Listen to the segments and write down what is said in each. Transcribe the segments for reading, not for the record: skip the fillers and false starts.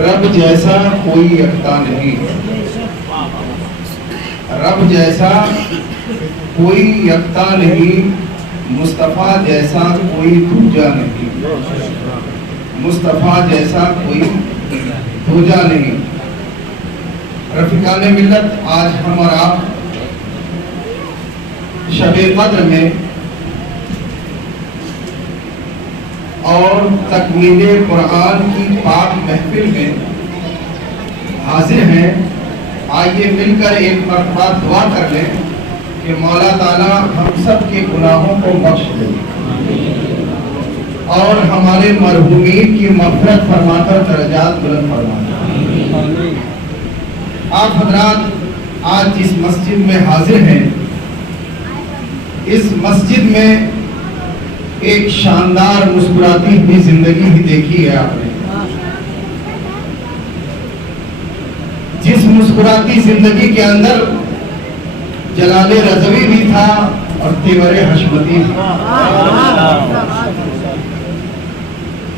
رب جیسا کوئی یکتا نہیں، رب جیسا کوئی یکتا نہیں، مصطفیٰ جیسا کوئی دوجا نہیں، مصطفیٰ جیسا کوئی دوجا نہیں۔ رفیقان ملت، آج ہم اور آپ شب قدر میں اور تکمیل قرآن کی پاک محفل میں حاضر ہیں۔ آئیے مل کر ایک مرتبہ دعا کر لیں کہ مولا تعالیٰ ہم سب کے گناہوں کو بخش دے اور ہمارے مرحومین کی مغفرت فرما کر درجات بلند فرما۔ آپ حضرات آج اس مسجد میں حاضر ہیں۔ اس مسجد میں ایک شاندار مسکراتی ہوئی زندگی ہی دیکھی ہے آپ نے، جس مسکراتی زندگی کے اندر جلال رضوی بھی تھا اور تیور حشمتی بھی۔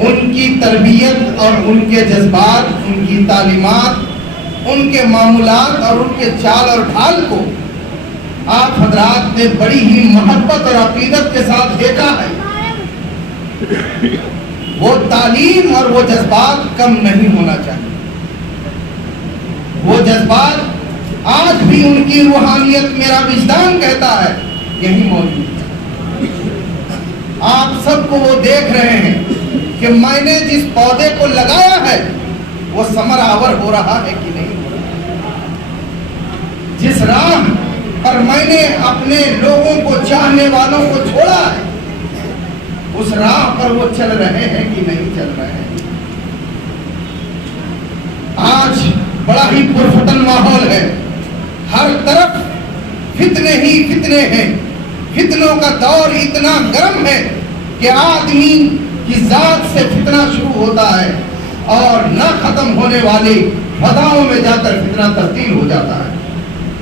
ان کی تربیت اور ان کے جذبات، ان کی تعلیمات، ان کے معمولات اور ان کے چال اور ڈھال کو آپ حضرات نے بڑی ہی محبت اور عقیدت کے ساتھ دیکھا ہے۔ وہ تعلیم اور وہ جذبات کم نہیں ہونا چاہیے۔ وہ جذبات آج بھی ان کی روحانیت، میرا وجدان کہتا ہے، یہی موجود ہے۔ آپ سب کو وہ دیکھ رہے ہیں کہ میں نے جس پودے کو لگایا ہے وہ ثمر آور ہو رہا ہے کہ نہیں ہو رہا۔ جس راہ پر میں نے اپنے لوگوں کو، چاہنے والوں کو چھوڑا ہے، اس راہ پر وہ چل رہے ہیں کہ نہیں چل رہے ہیں۔ آج بڑا ہی پرفتن ماحول ہے، ہر طرف فتنے ہی فتنے ہیں۔ فتنوں کا دور اتنا گرم ہے کہ آدمی کی ذات سے فتنہ شروع ہوتا ہے اور نہ ختم ہونے والی فضاؤں میں جا کر فتنہ تبدیل ہو جاتا ہے۔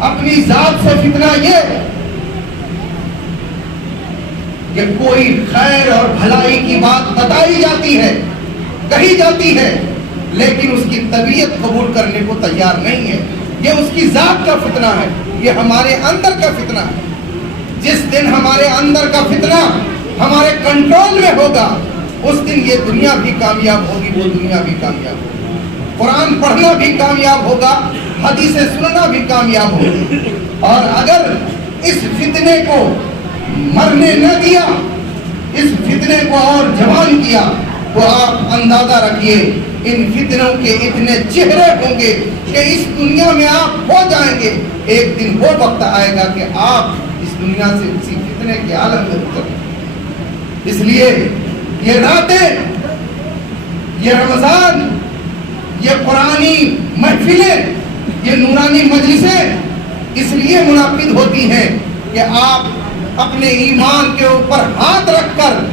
اپنی ذات سے فتنہ یہ کہ کوئی خیر اور بھلائی کی بات بتائی جاتی ہے، کہی جاتی ہے، لیکن اس کی طبیعت قبول کرنے کو تیار نہیں ہے۔ یہ اس کی ذات کا فتنہ ہے، یہ ہمارے اندر کا فتنہ ہے۔ جس دن ہمارے اندر کا فتنہ ہمارے کنٹرول میں ہوگا، اس دن یہ دنیا بھی کامیاب ہوگی، وہ دنیا بھی کامیاب ہوگی۔ قرآن پڑھنا بھی کامیاب ہوگا، حدیثیں سننا بھی کامیاب ہوگی۔ اور اگر اس فتنے کو مرنے نہ دیا، اس فتنے کو اور جوان کیا، تو آپ اندازہ رکھیے ان فتنوں کے اتنے چہرے ہوں گے کہ اس دنیا میں آپ ہو جائیں گے۔ ایک دن وہ وقت آئے گا کہ آپ اس دنیا سے اسی فتنے کے عالم میں اتریں۔ اس لیے یہ راتیں، یہ رمضان، یہ قرآنی محفلیں، یہ نورانی مجلسیں اس لیے منعقد ہوتی ہیں کہ آپ اپنے ایمان کے اوپر ہاتھ رکھ کر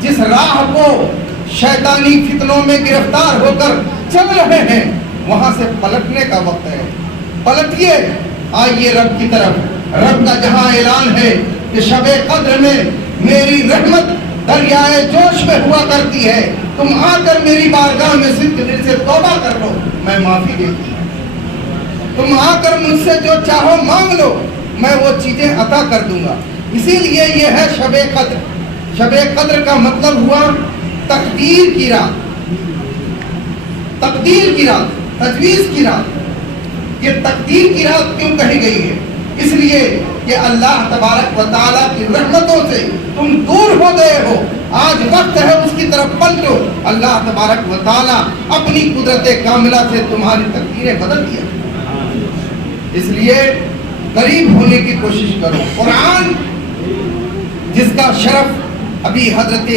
جس راہ کو شیطانی فتنوں میں گرفتار ہو کر چل رہے ہیں، وہاں سے پلٹنے کا وقت ہے۔ پلٹیے، آئیے رب کی طرف۔ رب کا جہاں اعلان ہے کہ شب قدر میں میری رحمت دریائے جوش میں ہوا کرتی ہے، تم آ کر میری بارگاہ میں صدق دل سے توبہ کر لو، میں معافی دیتی ہوں۔ تم آ کر مجھ سے جو چاہو مانگ لو، میں وہ چیزیں عطا کر دوں گا۔ اسی لیے یہ ہے شب قدر۔ شب قدر کا مطلب ہوا تقدیر کی رات، تقدیر کی رات، تجویز کی رات۔ یہ تقدیر کی رات کیوں کہی گئی ہے؟ اس لیے کہ اللہ تبارک و تعالیٰ کی رحمتوں سے تم دور ہو گئے ہو، آج وقت ہے اس کی طرف پلٹو۔ اللہ تبارک و تعالیٰ اپنی قدرت کاملہ سے تمہاری تقدیریں بدل دیا۔ اس لیے قریب ہونے کی کوشش کرو۔ قرآن جس کا شرف ابھی حضرت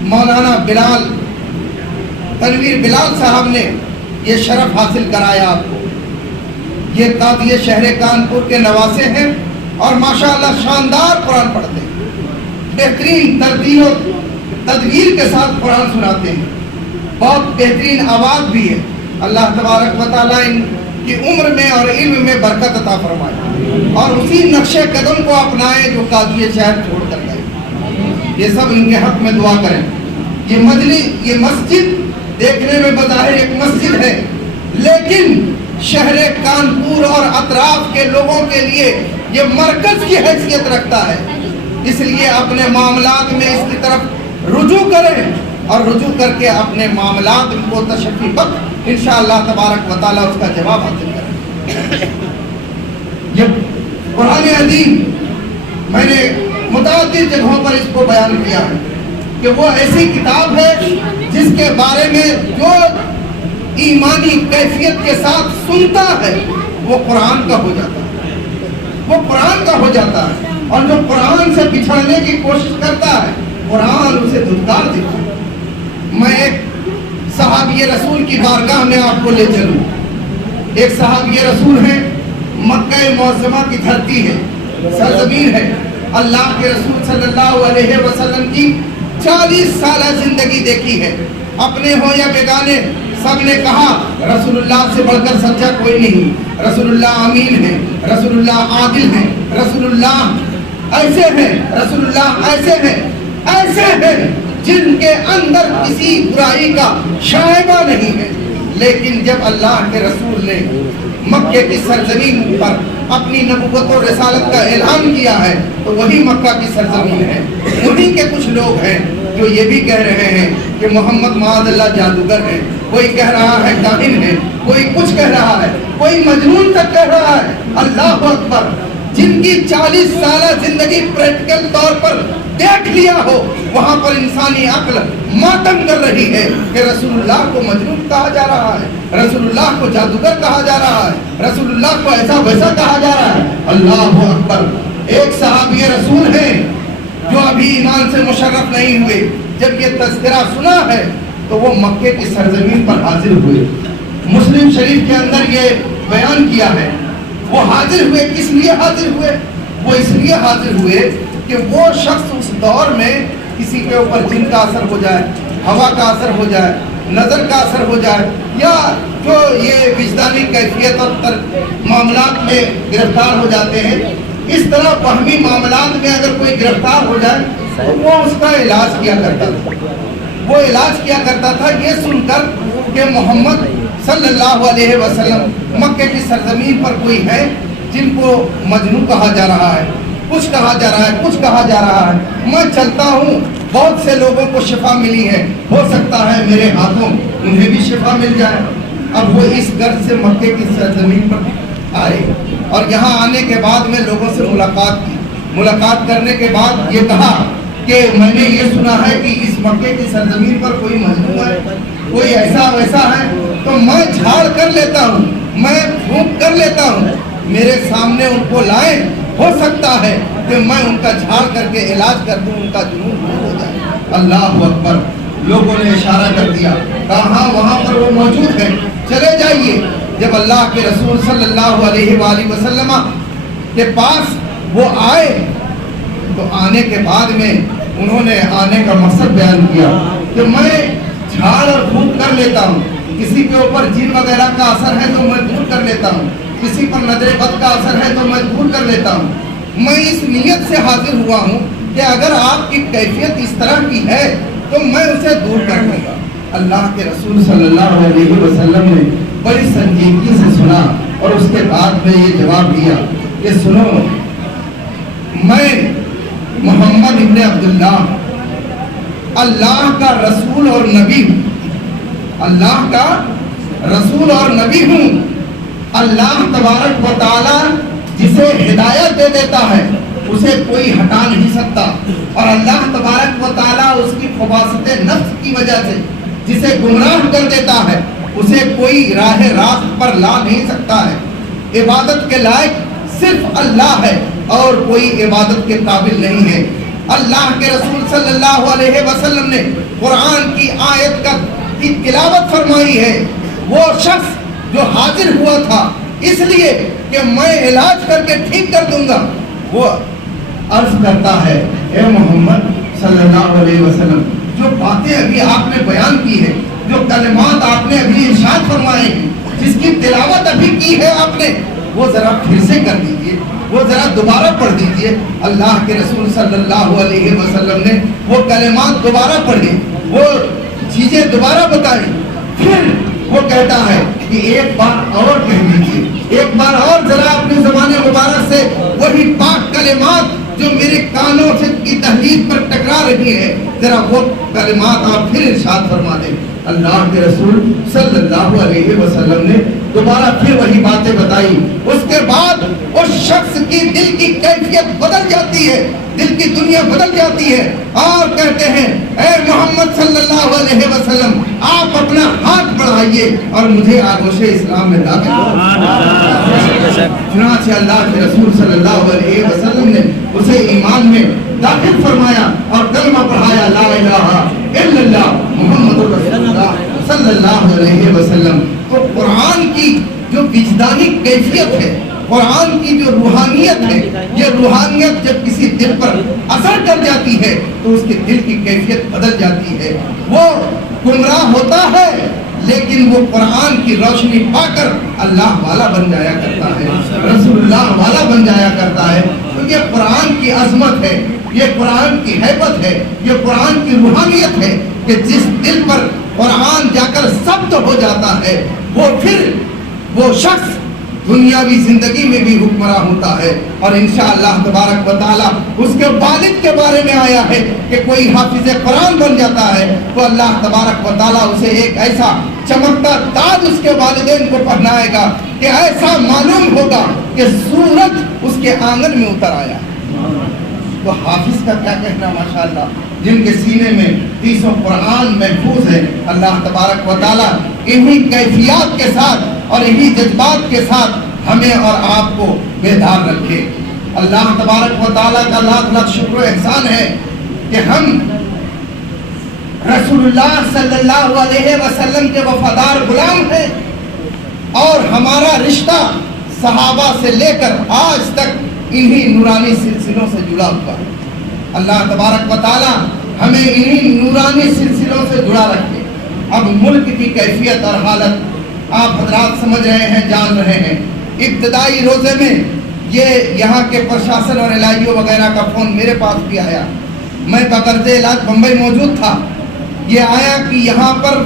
مولانا بلال، تنویر بلال صاحب نے یہ شرف حاصل کرایا آپ کو، یہ قاضی شہر کانپور کے نواسے ہیں اور ماشاءاللہ شاندار قرآن پڑھتے ہیں، بہترین ترتیب و تدبیر کے ساتھ قرآن سناتے ہیں، بہت بہترین آواز بھی ہے۔ اللہ تبارک و تعالیٰ ان کی عمر میں اور علم میں برکت عطا فرمائے اور اسی نقش قدم کو اپنائے جو قاضی شہر چھوڑ کر گئے۔ یہ سب ان کے حق میں دعا کریں۔ یہ مجلس، یہ مسجد देखने में बज़ाहिर एक मस्जिद है, लेकिन शहर कानपुर और अतराफ के लोगों के लिए ये मरकज की हैसियत रखता है। इसलिए अपने मामलात में इसकी तरफ रुजू करें और रुजू करके अपने मामलात को तशफ़ी बख्श इंशाअल्लाह तबारक व तआला उसका जवाब हासिल करें। ये कुरान अज़ीम मैंने मुताअद्दिद जगहों पर इसको बयान किया है कि वो ऐसी किताब है जिसके बारे में जो ईमानी कैफियत के साथ सुनता है वो कुरान का हो जाता है, वो कुरान का हो जाता है। और जो कुरान से बिछड़ने की कोशिश करता है कुरान उसे धुतकार देता है। मैं एक सहाबी रसूल की बारगाह में आपको ले चलूं। एक सहाबी रसूल है, मक्का मुअज़्ज़मा की धरती है, सरजमीन है। अल्लाह के रसूल सल्लल्लाहु अलैहि वसल्लम की 40 साल जिंदगी देखी है। अपने हो या बेगाने सबने कहा रसूलुल्लाह से बढ़कर सच्चा कोई नहीं, रसूलुल्लाह अमीन है, रसूलुल्लाह आदिल है, रसूलुल्लाह ऐसे हैं, रसूलुल्लाह ऐसे हैं जिनके अंदर किसी बुराई का शायबा नहीं है। लेकिन जब अल्लाह के रसूल ने मक्के की सरजमीन पर अपनी नबुव्वत और रिसालत का ऐलान किया है तो वही मक्का की सरजमीन है। उन्हीं के कुछ लोग हैं जो ये भी कह रहे हैं कि मोहम्मद माअज़ल्लाह जादूगर है, कोई कह रहा है काहिन है, कोई कुछ कह रहा है, कोई मजनून तक कह रहा है। अल्लाह अकबर, जिनकी 40 साल जिंदगी प्रैक्टिकल तौर पर देख लिया हो वहां पर इंसानी अक्ल मातम कर रही है कि रसूलुल्लाह को मजनून कहा जा रहा है, रसूलुल्लाह को जादूगर कहा जा रहा है, रसूलुल्लाह को ऐसा वैसा कहा जा रहा है। अल्लाह अकबर। एक सहाबी रसूल है जो अभी ईमान से मुशर्रफ नहीं हुए, जब ये तज़किरा सुना है तो वो मक्के की सरजमीन पर हाजिर हुए। मुस्लिम शरीफ के अंदर ये बयान किया है। वो हाजिर हुए, किस लिए हाजिर हुए? वो इसलिए हाजिर हुए कि वो शख्स उस दौर में किसी के ऊपर जिन का असर हो जाए, हवा का असर हो जाए, नज़र का असर हो जाए, या जो ये विजदानी कैफियत और मामलात में गिरफ्तार हो जाते हैं, इस तरह वहमी मामलात में अगर कोई गिरफ्तार हो जाए तो वो उसका इलाज किया करता था। वो इलाज किया करता था ये सुनकर कि मोहम्मद सल्लल्लाहु अलैहि वसल्लम मक्के की सरजमीन पर कोई है जिनको मजनू कहा जा रहा है, कुछ कहा जा रहा है, कुछ कहा जा रहा है। मैं चलता हूँ, बहुत से लोगों को शिफा मिली है, हो सकता है मेरे हाथों उन्हें भी शिफा मिल जाए। अब वो इस गर्ज से मक्के की सरजमीन पर आए और यहाँ आने के बाद में लोगों से मुलाकात की। मुलाकात करने के बाद ये कहा कि मैंने ये सुना है कि इस मक्के की सरजमीन पर कोई मजनू है, कोई ऐसा वैसा है, तो मैं झाड़ कर लेता हूँ, मैं फूंक कर लेता हूँ, मेरे सामने उनको लाए, हो सकता है कि मैं उनका झाड़ करके इलाज कर दूं, उनका जुनून दूर हो जाए। अल्लाह अकबर। लोगों ने इशारा कर दिया, कहा वहाँ पर वो मौजूद है, चले जाइए। जब अल्लाह के रसूल सल्लल्लाहु अलैहि वसल्लम के पास वो आए तो आने के बाद में उन्होंने आने का मकसद बयान किया कि मैं झाड़ और फूंक कर लेता हूँ, किसी के ऊपर जिन वगैरह का असर है तो मैं दूर कर लेता हूँ, किसी पर नजरे बद का असर है तो मैं दूर कर लेता हूँ। मैं इस नियत से हाजिर हुआ हूँ कि अगर आपकी कैफियत इस तरह की है तो मैं उसे दूर कर दूंगा। अल्लाह के रसूल सल्लल्लाहु अलैहि वसल्लम ने बड़ी संजीदगी से सुना और उसके बाद में ये जवाब दिया कि सुनो, मैं मोहम्मद इब्ने अब्दुल्लाह अल्लाह का रसूल और नबी हूँ, अल्लाह का रसूल और नबी हूँ। अल्लाह तबारक व तआला जिसे हिदायत दे देता है उसे कोई हटा नहीं सकता, और अल्लाह तबारक व तआला उसकी ख़बासत नफ्स की वजह से जिसे गुमराह कर देता है उसे कोई राह रास्त पर ला नहीं सकता है। इबादत के लायक सिर्फ अल्लाह है और कोई इबादत के काबिल नहीं है। अल्लाह के रसूल सल्लल्लाहु अलैहि वसल्लम ने कुरान की आयत की तिलावत फरमाई है। वो शख्स जो हाजिर हुआ था इसलिए कि मैं इलाज करके ठीक कर दूंगा, वो अर्ज करता है, ए मोहम्मद सल्लल्लाहु अलैहि वसल्लम, जो बातें अभी आपने बयान की है, जो कलिमात आपने अभी इरशाद फरमाए हैं, जिसकी तिलावत अभी की है आपने, वो जरा फिर से कर दीजिए, वो जरा दोबारा पढ़ दीजिए। अल्लाह के रसूल सल्लल्लाहु अलैहि वसल्लम ने वो कलिमात दोबारा पढ़े, वो चीजें दोबारा बताई। پھر وہ کہتا ہے کہ ایک بار اور کہہ دیجیے، ایک بار اور ذرا اپنے زبان مبارک سے وہی پاک کلمات جو میرے کانوں سے کی تحریر پر ٹکرا رہی ہے، ذرا وہ کلمات آپ پھر ارشاد فرما دیں۔ اللہ کے رسول صلی اللہ علیہ وسلم نے دوبارہ پھر وہی باتیں بتائی۔ اس کے بعد اس شخص کی دل کی کیفیت بدل جاتی ہے، دل کی دنیا بدل جاتی ہے، اور کہتے ہیں اے محمد صلی اللہ علیہ وسلم آپ اپنا ہاتھ بڑھائیے اور مجھے آغوش اسلام میں داخل کرو۔ چنانچہ اللہ کے رسول صلی اللہ علیہ وسلم نے اسے ایمان میں داخل فرمایا اور کلمہ پڑھایا، لا الہ الا اللہ محمد رسول اللہ صلی اللہ علیہ وسلم۔ تو قرآن کی جو وجدانی کیفیت ہے، قرآن کی جو روحانیت ہے، یہ روحانیت جب کسی دل پر اثر کر جاتی ہے تو اس کے دل کی کیفیت بدل جاتی ہے۔ وہ گمراہ ہوتا ہے لیکن وہ قرآن کی روشنی پا کر اللہ والا بن جایا کرتا ہے، رسول اللہ والا بن جایا کرتا ہے۔ تو یہ قرآن کی عظمت ہے، یہ قرآن کی ہیبت ہے، یہ قرآن کی روحانیت ہے کہ جس دل پر قرآن جا کر ثبت ہو جاتا ہے وہ شخص دنیاوی زندگی میں بھی حکمراں ہوتا ہے۔ اور انشاءاللہ تبارک و تعالی اس کے والد کے بارے میں آیا ہے کہ کوئی حافظ قرآن بن جاتا ہے تو اللہ تبارک و تعالی اسے ایک ایسا چمکتا تاج اس کے والدین کو پہنائے گا کہ ایسا معلوم ہوگا کہ سورج اس کے آنگن میں اتر آیا۔ تو حافظ کا کیا کہنا، ماشاءاللہ، جن کے سینے میں 30 قرآن محفوظ ہے، اللہ تبارک و تعالی انہی کیفیات کے ساتھ اور انہی جذبات کے ساتھ ہمیں اور آپ کو بیدار رکھے۔ اللہ تبارک و تعالی کا لاکھ لاکھ شکر و احسان ہے کہ ہم رسول اللہ صلی اللہ علیہ وسلم کے وفادار غلام ہیں، اور ہمارا رشتہ صحابہ سے لے کر آج تک انہی نورانی سلسلوں سے جڑا ہوا ہے۔ اللہ تبارک و تعالی ہمیں انہی نورانی سلسلوں سے جڑا رکھے۔ اب ملک کی کیفیت اور حالت آپ حضرات سمجھ رہے ہیں، جان رہے ہیں۔ ابتدائی روزے میں یہ یہاں کے پرشاسن اور الہیوں وغیرہ کا فون میرے پاس بھی آیا، میں بقرض علاج بمبئی موجود تھا۔ یہ آیا کہ یہاں پر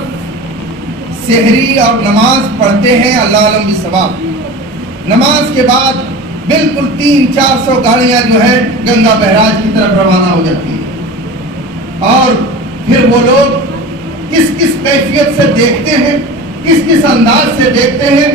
سحری اور نماز پڑھتے ہیں، اللہ علم بالثواب، نماز کے بعد بالکل 300-400 گاڑیاں جو ہے گنگا بہراج کی طرف روانہ ہو جاتی ہیں، اور پھر وہ لوگ کس کس کیفیت سے دیکھتے ہیں، کس کس انداز سے دیکھتے ہیں۔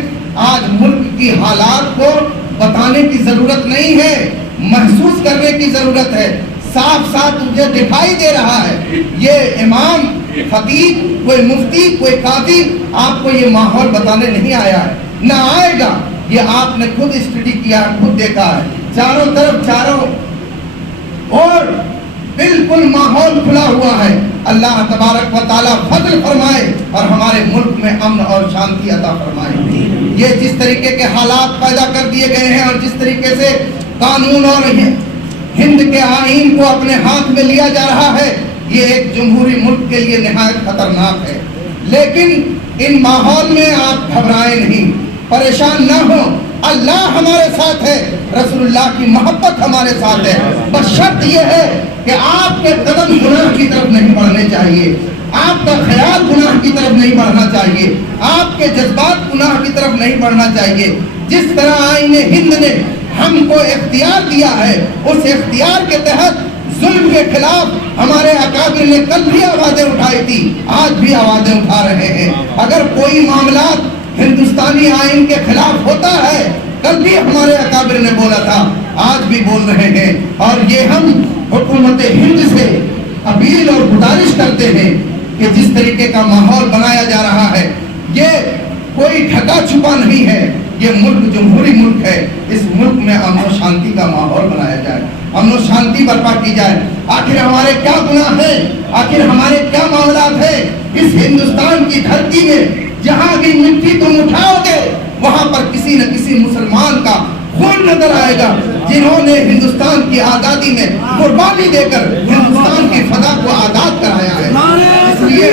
آج ملک کی حالات کو بتانے کی ضرورت نہیں ہے، محسوس کرنے کی ضرورت ہے۔ صاف صاف تجھے دکھائی دے رہا ہے، یہ امام، خطیب، کوئی مفتی، کوئی قاضی آپ کو یہ ماحول بتانے نہیں آیا ہے، نہ آئے گا۔ یہ آپ نے خود اسٹڈی کیا، خود دیکھا ہے، چاروں طرف اور بالکل ماحول کھلا ہوا ہے۔ اللہ تبارک و تعالی فضل فرمائے اور ہمارے ملک میں امن اور شانتی عطا فرمائے۔ یہ جس طریقے کے حالات پیدا کر دیے گئے ہیں اور جس طریقے سے قانون اور ہند کے آئین کو اپنے ہاتھ میں لیا جا رہا ہے، یہ ایک جمہوری ملک کے لیے نہایت خطرناک ہے۔ لیکن ان ماحول میں آپ گھبرائیں نہیں، پریشان نہ ہو، اللہ ہمارے ساتھ ہے، رسول اللہ کی محبت ہمارے ساتھ ہے۔ بس شرط یہ ہے کہ آپ کے قدم گناہ کی طرف نہیں بڑھنے چاہیے، آپ کا خیال گناہ کی طرف نہیں بڑھنا چاہیے، آپ کے جذبات گناہ کی طرف نہیں بڑھنا چاہیے۔ جس طرح آئین ہند نے ہم کو اختیار دیا ہے، اس اختیار کے تحت ظلم کے خلاف ہمارے اکابر نے کل بھی آوازیں اٹھائی تھی، آج بھی آوازیں اٹھا رہے ہیں۔ اگر کوئی معاملات ہندوستانی آئین کے خلاف ہوتا ہے، کل بھی ہمارے اکابر نے بولا تھا، آج بھی بول رہے ہیں، اور یہ ہم حکومت ہند سے اپیل اور گزارش کرتے ہیں کہ جس طریقے کا ماحول بنایا جا رہا ہے، یہ کوئی ڈھکا چھپا نہیں ہے، یہ ملک جمہوری ملک ہے، اس ملک میں امن و شانتی کا ماحول بنایا جائے، امن و شانتی برپا کی جائے۔ آخر ہمارے کیا گناہ ہیں، آخر ہمارے کیا معاملات ہیں؟ اس ہندوستان کی دھرتی میں جہاں بھی مٹی تم اٹھاؤ گے وہاں پر کسی نہ کسی مسلمان کا خون نظر آئے گا، جنہوں نے ہندوستان کی آزادی میں قربانی دے کر ہندوستان کی فضا کو آزاد کرایا ہے۔ اس لیے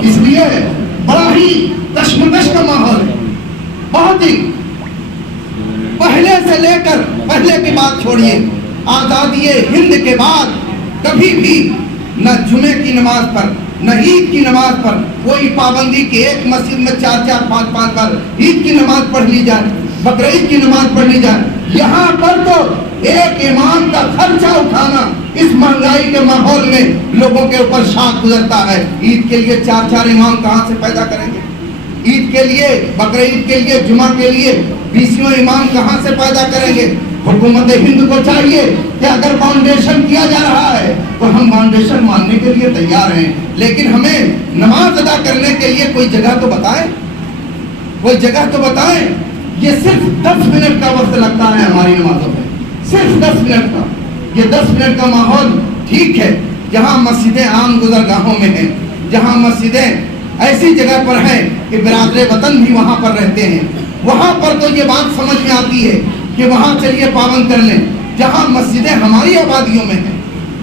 اس لیے بڑا इंतहाई कश्मकश का माहौल है। बहुत ही पहले से लेकर, पहले की बात छोड़िए, आजादी हिंद के बाद कभी भी न जुमे की नमाज पर न ईद की नमाज पर कोई पाबंदी कि एक मस्जिद में 4-4, 5-5 बार ईद की नमाज पढ़ ली जाए, बकरीद की नमाज पढ़ ली जाए। यहाँ पर तो एक इमाम का खर्चा उठाना इस महंगाई के माहौल में लोगों के ऊपर शाख गुजरता है। ईद के लिए 4-4 इमाम कहाँ से पैदा करेंगे? ईद के लिए, बकरीद के लिए, जुमा के लिए 20 इमाम कहाँ से पैदा करेंगे? हुकूमत हिंद को चाहिए कि अगर फाउंडेशन किया जा रहा है तो हम फाउंडेशन मानने के लिए तैयार हैं, लेकिन हमें नमाज अदा करने के लिए कोई जगह तो बताएं, कोई जगह तो बताएं। ये सिर्फ 10 मिनट का वक्त लगता है हमारी नमाजों में, सिर्फ 10 मिनट का। ये 10 मिनट का माहौल ठीक है जहाँ मस्जिदें आम गुजरगाहों में हैं, जहाँ मस्जिदें ऐसी जगह पर हैं कि बिरादरे वतन भी वहाँ पर रहते हैं, वहाँ पर तो ये बात समझ में आती है कि वहाँ चलिए पाबंद कर लें। जहाँ मस्जिदें हमारी आबादियों में हैं,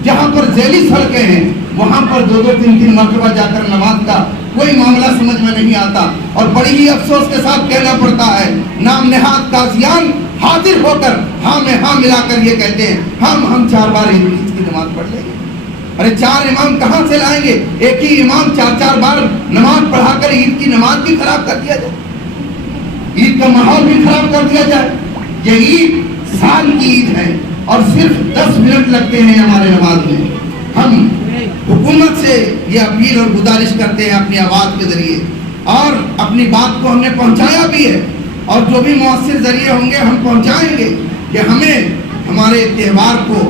जहाँ पर जैली सड़कें हैं, वहाँ पर 2-2, 3-3 मरतबा जाकर नमाज का कोई मामला समझ में नहीं आता। और बड़ी ही अफसोस के साथ कहना पड़ता है, नाम नेहाद काजियान हाजिर होकर हाँ में हाँ मिलाकर ये कहते हैं हम 4 बार ईद की नमाज पढ़ लेंगे। अरे 4 इमाम कहाँ से लाएंगे? एक ही इमाम 4-4 बार नमाज पढ़ाकर ईद की नमाज भी खराब कर दिया जाए, ईद का माहौल भी खराब कर दिया जाए। ये ईद साल की ईद है और सिर्फ 10 मिनट लगते हैं हमारे नमाज में। हम हुकूमत से ये अपील और गुजारिश करते हैं अपनी आवाज़ के जरिए, और अपनी बात को हमने पहुंचाया भी है, और जो भी मुअस्सिर जरिए होंगे हम पहुंचाएंगे कि हमें हमारे त्यौहार को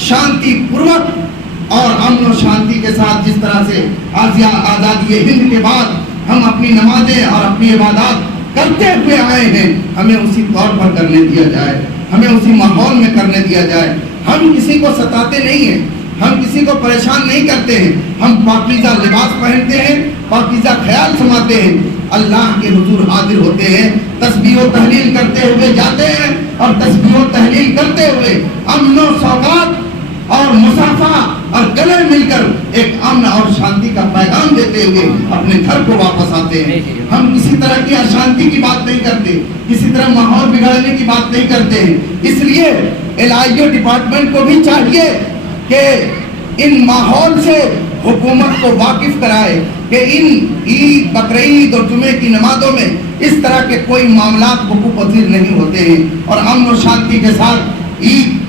शांति पूर्वक और अमन और शांति के साथ, जिस तरह से आज़ादी हिंद के बाद हम अपनी नमाजें और अपनी इबादत करते हुए आए हैं, हमें उसी तौर पर करने दिया जाए, हमें उसी माहौल में करने दिया जाए। हम किसी को सताते नहीं हैं, हम किसी को परेशान नहीं करते हैं। हम पाकीज़ा लिबास पहनते हैं, पाकीज़ा ख्याल समाते हैं, अल्लाह के हुजूर हाजिर होते हैं, तस्बीह व तहलील करते हुए जाते हैं, और तस्बीह व तहलील करते हुए अमन व सौगात और मुसाफा और गले मिलकर एक अमन और शांति का पैगाम देते हुए अपने घर को वापस आते हैं। हम किसी तरह की अशांति की बात नहीं करते, किसी तरह माहौल बिगाड़ने की बात नहीं करते हैं। इसलिए LIO डिपार्टमेंट को भी चाहिए कि इन माहौल से हुकूमत को वाकिफ कराए कि इन ईद, बकरीद और जुमे की नमाजों में इस तरह के कोई मामलात वकूफ़ पज़ीर नहीं होते हैं, और अमन और शांति के साथ ईद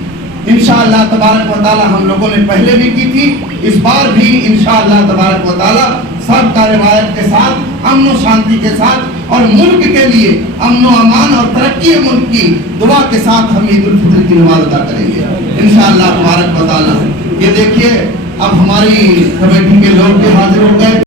इंशाअल्लाह तबारक व तआला हम लोगों ने पहले भी की थी, इस बार भी इंशाअल्लाह तबारक व तआला सब का रिवायत के साथ, अमन और शांति के साथ, और मुल्क के लिए अमन व अमान और तरक्की मुल्क की दुआ के साथ हम ईद उल फितर की नमाज अदा करेंगे इंशाअल्लाह तबारक व तआला। ये देखिए अब हमारी कमेटी के लोग भी हाजिर हो गए।